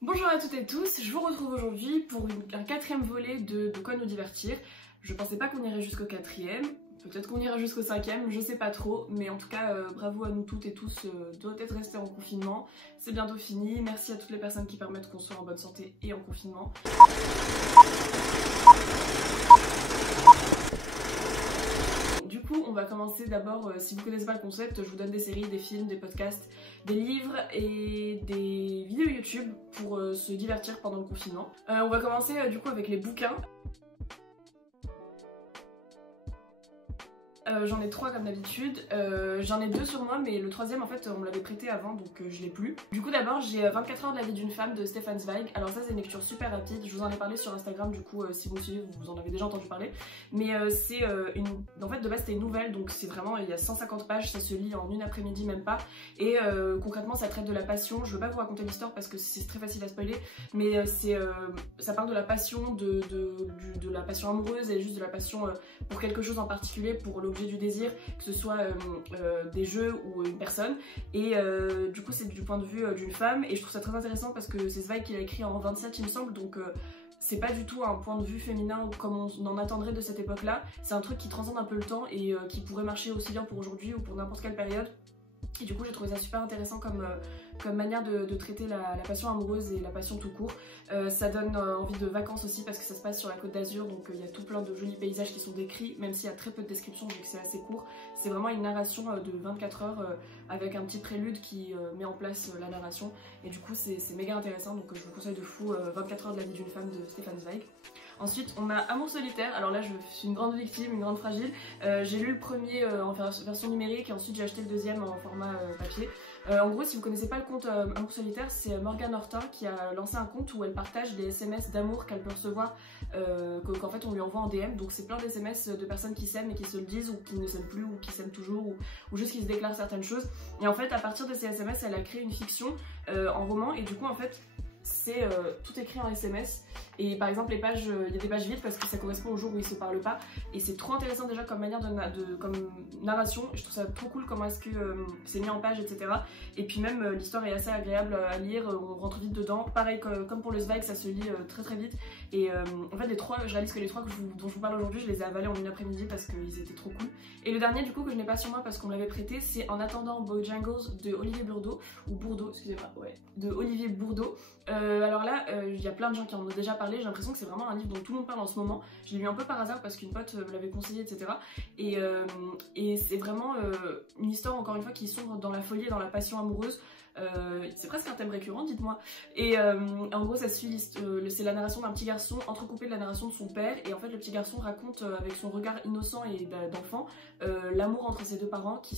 Bonjour à toutes et tous, je vous retrouve aujourd'hui pour un quatrième volet de quoi nous divertir. Je pensais pas qu'on irait jusqu'au quatrième, peut-être qu'on ira jusqu'au cinquième, je sais pas trop, mais en tout cas bravo à nous toutes et tous d'être restés en confinement. C'est bientôt fini, merci à toutes les personnes qui permettent qu'on soit en bonne santé et en confinement. Du coup, on va commencer d'abord, si vous connaissez pas le concept, je vous donne des séries, des films, des podcasts, des livres et des vidéos YouTube pour se divertir pendant le confinement. On va commencer du coup avec les bouquins. J'en ai 3 comme d'habitude, j'en ai 2 sur moi mais le troisième en fait on me l'avait prêté avant donc je l'ai plus. Du coup d'abord j'ai 24 heures de la vie d'une femme de Stefan Zweig. Alors ça c'est une lecture super rapide, je vous en ai parlé sur Instagram du coup si vous me suivez vous en avez déjà entendu parler. Mais c'est en fait de base c'était une nouvelle donc c'est vraiment il y a 150 pages, ça se lit en une après-midi même pas. Et concrètement ça traite de la passion, je veux pas vous raconter l'histoire parce que c'est très facile à spoiler. Mais ça parle de la passion, de la passion amoureuse et juste de la passion pour quelque chose en particulier, pour l'objet du désir, que ce soit des jeux ou une personne. Et du coup c'est du point de vue d'une femme et je trouve ça très intéressant parce que c'est Zweig qui l'a écrit en 27 il me semble, donc c'est pas du tout un point de vue féminin comme on en attendrait de cette époque là. C'est un truc qui transcende un peu le temps et qui pourrait marcher aussi bien pour aujourd'hui ou pour n'importe quelle période. Et du coup j'ai trouvé ça super intéressant comme manière de traiter la passion amoureuse et la passion tout court. Ça donne envie de vacances aussi parce que ça se passe sur la Côte d'Azur, donc il y a tout plein de jolis paysages qui sont décrits, même s'il y a très peu de descriptions vu que c'est assez court. C'est vraiment une narration de 24 heures avec un petit prélude qui met en place la narration. Et du coup c'est méga intéressant, donc je vous conseille de fou 24 heures de la vie d'une femme de Stefan Zweig. Ensuite on a Amour solitaire, alors là je suis une grande victime, une grande fragile. J'ai lu le premier en version numérique et ensuite j'ai acheté le deuxième en format papier. En gros si vous connaissez pas le compte Amour solitaire, c'est Morgane Hortin qui a lancé un compte où elle partage des SMS d'amour qu'elle peut recevoir, qu'en fait on lui envoie en DM. Donc c'est plein de SMS de personnes qui s'aiment et qui se le disent ou qui ne s'aiment plus ou qui s'aiment toujours ou juste qui se déclarent certaines choses. Et en fait à partir de ces SMS elle a créé une fiction en roman et du coup en fait c'est tout écrit en SMS et par exemple les pages, il y a des pages vides parce que ça correspond au jour où ils se parlent pas et c'est trop intéressant déjà comme manière comme narration. Je trouve ça trop cool comment est-ce que c'est mis en page, etc. Et puis même l'histoire est assez agréable à lire, on rentre vite dedans. Pareil comme pour le Zweig, ça se lit très très vite. Et en fait les 3, je réalise que les 3 dont je vous parle aujourd'hui, je les ai avalés en une après-midi parce qu'ils étaient trop cool. Et le dernier du coup que je n'ai pas sur moi parce qu'on me l'avait prêté, c'est En attendant Bojangles de Olivier Bourdeau, ou Bourdeau, excusez-moi, ouais, de Olivier Bourdeau. Alors là, il y a plein de gens qui en ont déjà parlé, j'ai l'impression que c'est vraiment un livre dont tout le monde parle en ce moment. Je l'ai lu un peu par hasard parce qu'une pote me l'avait conseillé, etc. Et c'est vraiment une histoire, encore une fois, qui sombre dans la folie et dans la passion amoureuse. C'est presque un thème récurrent, dites-moi. Et en gros, ça suit, c'est la narration d'un petit garçon entrecoupé de la narration de son père. Et en fait, le petit garçon raconte avec son regard innocent et d'enfant l'amour entre ses deux parents qui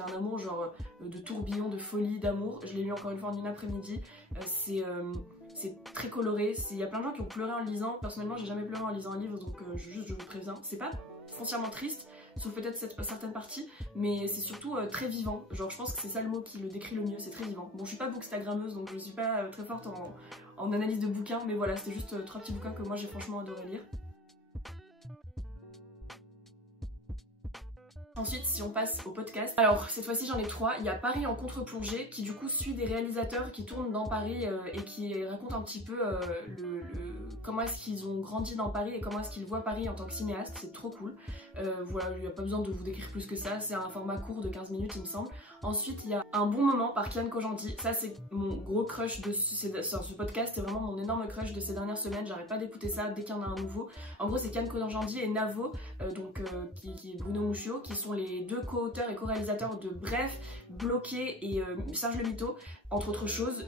a un amour genre de tourbillon, de folie, d'amour. Je l'ai lu encore une fois en une après-midi. C'est très coloré. Il y a plein de gens qui ont pleuré en le lisant. Personnellement, j'ai jamais pleuré en lisant un livre, donc je vous préviens. C'est pas foncièrement triste, sauf peut-être certaines parties, mais c'est surtout très vivant. Genre je pense que c'est ça le mot qui le décrit le mieux, c'est très vivant. Bon je suis pas bookstagrammeuse donc je suis pas très forte en analyse de bouquins, mais voilà c'est juste 3 petits bouquins que moi j'ai franchement adoré lire. Ensuite, si on passe au podcast, alors cette fois-ci j'en ai 3. Il y a Paris en contre-plongée qui du coup suit des réalisateurs qui tournent dans Paris et qui racontent un petit peu comment est-ce qu'ils ont grandi dans Paris et comment est-ce qu'ils voient Paris en tant que cinéaste. C'est trop cool. Voilà, il n'y a pas besoin de vous décrire plus que ça. C'est un format court de 15 minutes il me semble. Ensuite, il y a Un bon moment par Kian Kojandi. Ça, c'est mon gros crush de ce podcast. C'est vraiment mon énorme crush de ces dernières semaines. J'arrête pas d'écouter ça dès qu'il y en a un nouveau. En gros, c'est Kian Kojandi et Navo, qui est Bruno Muccio, qui sont les 2 co-auteurs et co-réalisateurs de Bref, Bloqué et Serge Le Mito, entre autres choses,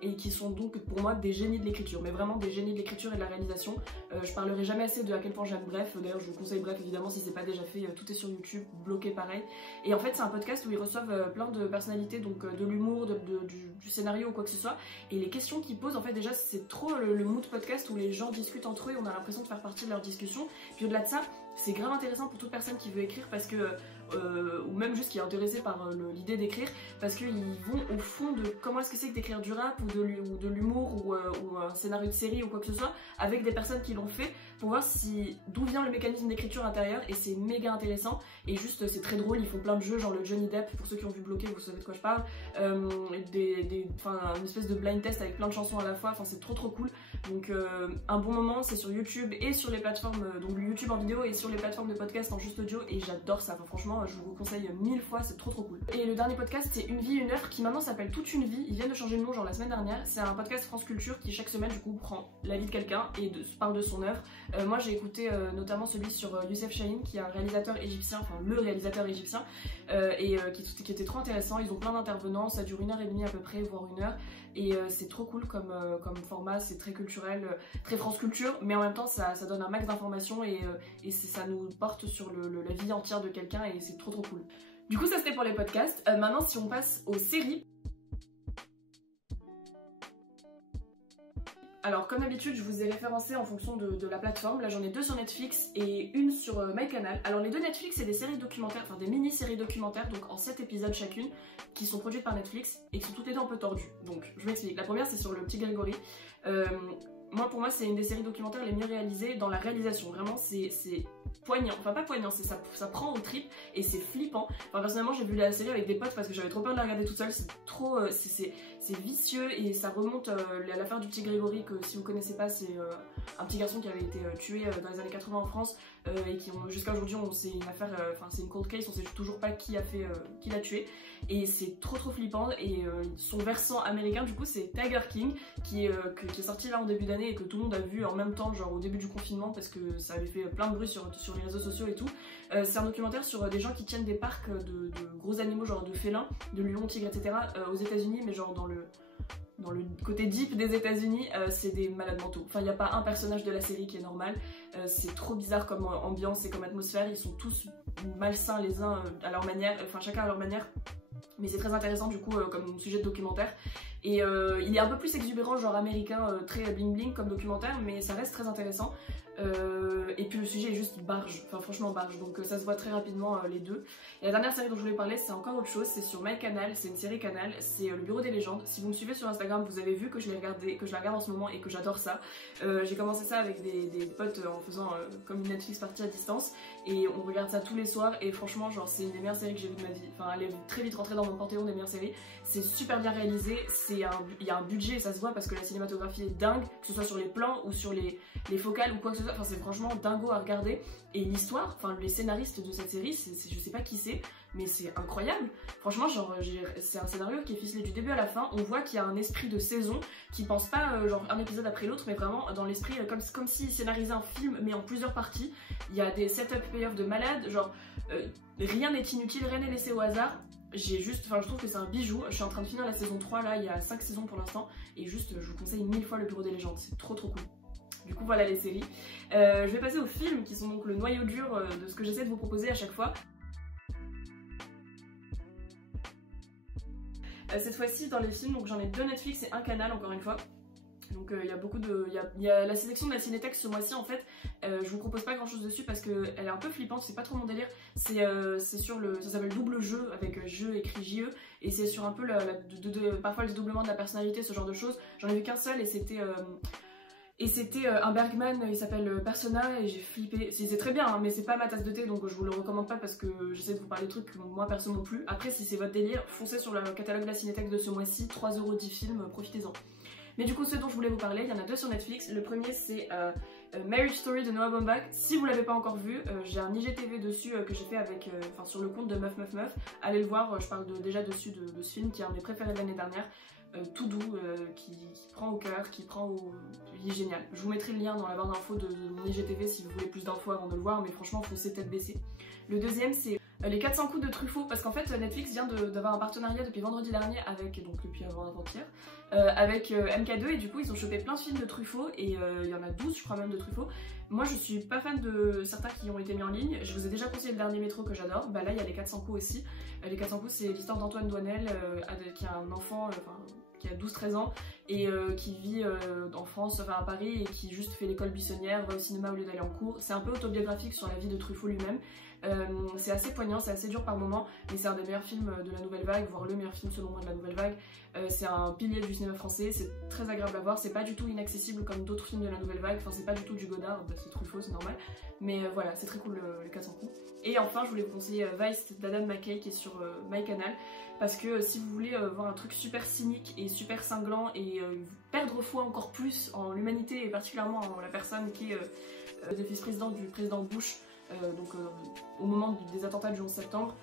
et qui sont donc pour moi des génies de l'écriture, mais vraiment des génies de l'écriture et de la réalisation. Je parlerai jamais assez de à quel point j'aime Bref. D'ailleurs, je vous conseille Bref évidemment si c'est pas déjà fait. Tout est sur YouTube. Bloqué pareil. Et en fait, c'est un podcast où ils reçoivent plein de personnalités, donc de l'humour, du scénario ou quoi que ce soit. Et les questions qu'ils posent, en fait, déjà, c'est trop le mood podcast où les gens discutent entre eux et on a l'impression de faire partie de leur discussion. Puis au-delà de ça, c'est grave intéressant pour toute personne qui veut écrire parce que ou même juste qui est intéressé par l'idée d'écrire, parce qu'ils vont au fond de comment est-ce que c'est que d'écrire du rap ou de l'humour ou un scénario de série ou quoi que ce soit avec des personnes qui l'ont fait. pour voir d'où vient le mécanisme d'écriture intérieure, et c'est méga intéressant, et juste c'est très drôle, ils font plein de jeux, genre le Johnny Depp, pour ceux qui ont vu Bloqué, vous savez de quoi je parle, une espèce de blind test avec plein de chansons à la fois, enfin c'est trop cool. Donc un bon moment, c'est sur YouTube et sur les plateformes, donc YouTube en vidéo et sur les plateformes de podcast en juste audio, et j'adore ça, enfin, franchement je vous le conseille 1000 fois, c'est trop cool. Et le dernier podcast c'est Une vie, une œuvre, qui maintenant s'appelle Toute une vie, ils viennent de changer de nom genre la semaine dernière, c'est un podcast France Culture qui chaque semaine du coup prend la vie de quelqu'un et parle de son œuvre. Moi j'ai écouté notamment celui sur Youssef Chahine, qui est un réalisateur égyptien, enfin le réalisateur égyptien, qui était trop intéressant, ils ont plein d'intervenants, ça dure 1h30 à peu près, voire 1 heure. Et c'est trop cool comme format, c'est très culturel, très France Culture, mais en même temps ça donne un max d'informations et ça nous porte sur la vie entière de quelqu'un, et c'est trop cool. Du coup ça c'était pour les podcasts. Maintenant si on passe aux séries. Alors comme d'habitude je vous ai référencé en fonction de la plateforme, là j'en ai 2 sur Netflix et une sur MyCanal. Alors les 2 Netflix c'est des séries documentaires, enfin des mini-séries documentaires, donc en 7 épisodes chacune, qui sont produites par Netflix et qui sont toutes les deux un peu tordues. Donc je m'explique, la première c'est sur le petit Grégory. Pour moi c'est une des séries documentaires les mieux réalisées dans la réalisation, vraiment c'est poignant, enfin pas poignant, ça prend aux tripes et c'est flippant. Enfin personnellement j'ai vu la série avec des potes parce que j'avais trop peur de la regarder toute seule, c'est trop, c'est vicieux, et ça remonte à l'affaire du petit Grégory, que si vous connaissez pas c'est un petit garçon qui avait été tué dans les années 80 en France, et qui jusqu'à aujourd'hui c'est une affaire, c'est une cold case, on sait toujours pas qui l'a tué, et c'est trop flippant. Et son versant américain du coup c'est Tiger King qui est sorti là en début d'année et que tout le monde a vu en même temps, genre au début du confinement, parce que ça avait fait plein de bruit sur les réseaux sociaux et tout. C'est un documentaire sur des gens qui tiennent des parcs de gros animaux, genre de félins, de lions, tigres, etc. Aux États-Unis, mais genre dans le côté deep des États-Unis, c'est des malades mentaux. Enfin, il n'y a pas un personnage de la série qui est normal. C'est trop bizarre comme ambiance et comme atmosphère. Ils sont tous malsains les uns à leur manière, enfin chacun à leur manière. Mais c'est très intéressant du coup comme sujet de documentaire. Et il est un peu plus exubérant, genre américain, très bling bling comme documentaire, mais ça reste très intéressant. Et puis le sujet est juste barge, enfin franchement barge, donc ça se voit très rapidement les deux. Et la dernière série dont je voulais parler c'est encore autre chose, c'est sur MyCanal, c'est une série Canal, c'est Le Bureau des légendes. Si vous me suivez sur Instagram vous avez vu que je la regarde en ce moment et que j'adore ça. J'ai commencé ça avec des potes en faisant comme une Netflix partie à distance, et on regarde ça tous les soirs, et franchement genre c'est une des meilleures séries que j'ai vues de ma vie. Enfin elle est très vite rentrée dans mon panthéon des meilleures séries. C'est super bien réalisé, il y a un budget, ça se voit parce que la cinématographie est dingue, que ce soit sur les plans ou sur les focales ou quoi que ce soit, enfin c'est franchement dingo à regarder. Et l'histoire, enfin les scénaristes de cette série, je sais pas qui c'est, mais c'est incroyable. Franchement genre c'est un scénario qui est ficelé du début à la fin, on voit qu'il y a un esprit de saison, qui pense pas genre un épisode après l'autre, mais vraiment dans l'esprit comme s'il scénarisait un film mais en plusieurs parties. Il y a des setup payoff de malades, genre rien n'est inutile, rien n'est laissé au hasard. Je trouve que c'est un bijou. Je suis en train de finir la saison 3 là, il y a 5 saisons pour l'instant, et juste je vous conseille 1000 fois Le Bureau des légendes, c'est trop cool. Du coup voilà les séries. Je vais passer aux films qui sont donc le noyau dur de ce que j'essaie de vous proposer à chaque fois. Cette fois-ci dans les films, donc j'en ai 2 Netflix et 1 Canal encore une fois. Donc il y a beaucoup de... Il y a la sélection de la Cinétech ce mois-ci en fait. Je vous propose pas grand chose dessus parce qu'elle est un peu flippante, c'est pas trop mon délire. C'est sur ça s'appelle Double Jeu, avec jeu écrit J-E. Et c'est sur un peu parfois le dédoublement de la personnalité, ce genre de choses. J'en ai vu qu'un seul et c'était... un Bergman, il s'appelle Persona, et j'ai flippé. C'est très bien hein, mais c'est pas ma tasse de thé, donc je vous le recommande pas parce que j'essaie de vous parler de trucs que moi perso non plus. Après si c'est votre délire, foncez sur le catalogue de la Cinétech de ce mois-ci, 3,10 € films, profitez-en. Mais du coup ce dont je voulais vous parler, il y en a 2 sur Netflix. Le premier c'est Marriage Story de Noah Baumbach. Si vous l'avez pas encore vu, j'ai un IGTV dessus que j'ai fait avec, sur le compte de Meuf. Allez le voir, je parle déjà dessus de ce film qui est un de mes préférés de l'année dernière. Tout doux, qui prend au cœur, il est génial. Je vous mettrai le lien dans la barre d'infos de mon IGTV si vous voulez plus d'infos avant de le voir, mais franchement foncez tête baissée. Le deuxième c'est les 400 coups de Truffaut, parce qu'en fait Netflix vient d'avoir un partenariat depuis vendredi dernier avec, donc depuis avant-hier, avec MK2, et du coup ils ont chopé plein de films de Truffaut, et il y en a 12 je crois même de Truffaut. Moi je suis pas fan de certains qui ont été mis en ligne, je vous ai déjà conseillé Le Dernier Métro que j'adore, bah là il y a les 400 coups aussi. Les 400 coups c'est l'histoire d'Antoine Doinel qui a un enfant, qui a 12-13 ans, et qui vit en France, enfin à Paris, et qui juste fait l'école buissonnière, va au cinéma au lieu d'aller en cours. C'est un peu autobiographique sur la vie de Truffaut lui-même. C'est assez poignant, c'est assez dur par moments, mais c'est un des meilleurs films de la nouvelle vague, voire le meilleur film selon moi de la nouvelle vague. C'est un pilier du cinéma français, c'est très agréable à voir, c'est pas du tout inaccessible comme d'autres films de la nouvelle vague, enfin c'est pas du tout du Godard, bah, c'est Truffaut, c'est normal, mais voilà, c'est très cool les 400 coups. Et enfin, je voulais vous conseiller Vice d'Adam McKay qui est sur MyCanal, parce que si vous voulez voir un truc super cynique et super cinglant et perdre foi encore plus en l'humanité et particulièrement en la personne qui est le vice-président du président Bush, au moment des attentats du 11 septembre,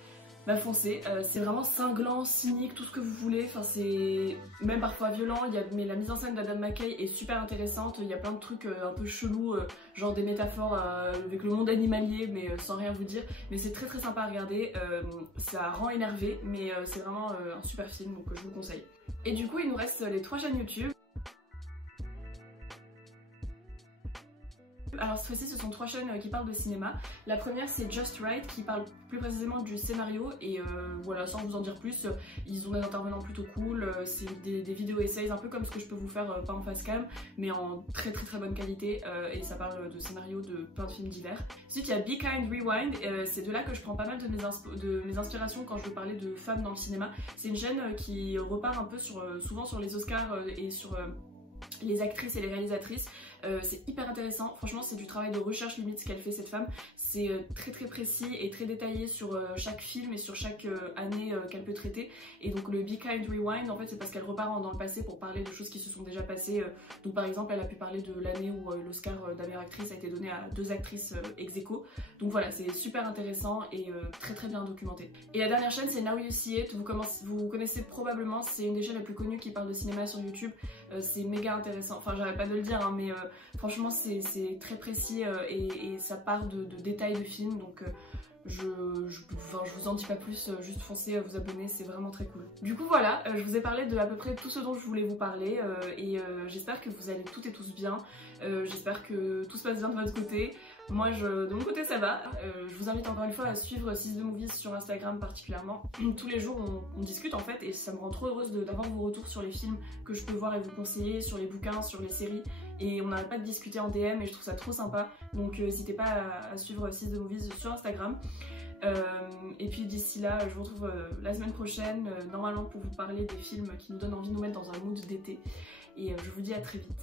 bah foncez, c'est vraiment cinglant, cynique, tout ce que vous voulez, enfin c'est même parfois violent, mais la mise en scène d'Adam McKay est super intéressante, il y a plein de trucs un peu chelous, genre des métaphores avec le monde animalier, mais sans rien vous dire, mais c'est très sympa à regarder, ça rend énervé, mais c'est vraiment un super film, donc je vous le conseille. Et du coup il nous reste les 3 chaînes YouTube. Alors cette fois-ci ce sont 3 chaînes qui parlent de cinéma. La première c'est Just Right qui parle plus précisément du scénario et voilà, sans vous en dire plus, ils ont des intervenants plutôt cool, c'est des vidéos essays un peu comme ce que je peux vous faire pas en face cam mais en très bonne qualité et ça parle de scénario de plein de films divers. Ensuite il y a Be Kind Rewind, c'est de là que je prends pas mal de mes inspirations quand je veux parler de femmes dans le cinéma. C'est une chaîne qui repart un peu souvent sur les Oscars et sur les actrices et les réalisatrices. C'est hyper intéressant, franchement c'est du travail de recherche limite ce qu'elle fait cette femme, c'est très précis et très détaillé sur chaque film et sur chaque année qu'elle peut traiter. Et donc le Be Kind Rewind en fait c'est parce qu'elle repart dans le passé pour parler de choses qui se sont déjà passées, donc par exemple elle a pu parler de l'année où l'Oscar de la meilleure actrice a été donné à 2 actrices ex aequo, donc voilà c'est super intéressant et très bien documenté. Et la dernière chaîne c'est Now You See It, vous connaissez probablement, c'est une des chaînes les plus connues qui parle de cinéma sur YouTube, c'est méga intéressant, enfin j'arrête pas de le dire hein, mais franchement c'est très précis et ça part de détails de films, donc je vous en dis pas plus, juste foncez vous abonner, c'est vraiment très cool. Du coup voilà, je vous ai parlé de à peu près tout ce dont je voulais vous parler et j'espère que vous allez toutes et tous bien, j'espère que tout se passe bien de votre côté. Moi de mon côté ça va, je vous invite encore une fois à suivre 6 Movies sur Instagram particulièrement. Tous les jours on discute en fait et ça me rend trop heureuse d'avoir vos retours sur les films que je peux voir et vous conseiller, sur les bouquins, sur les séries, et on n'arrête pas de discuter en DM et je trouve ça trop sympa, donc n'hésitez pas à suivre 6 Movies sur Instagram. Et puis d'ici là je vous retrouve la semaine prochaine normalement pour vous parler des films qui nous donnent envie de nous mettre dans un mood d'été et je vous dis à très vite.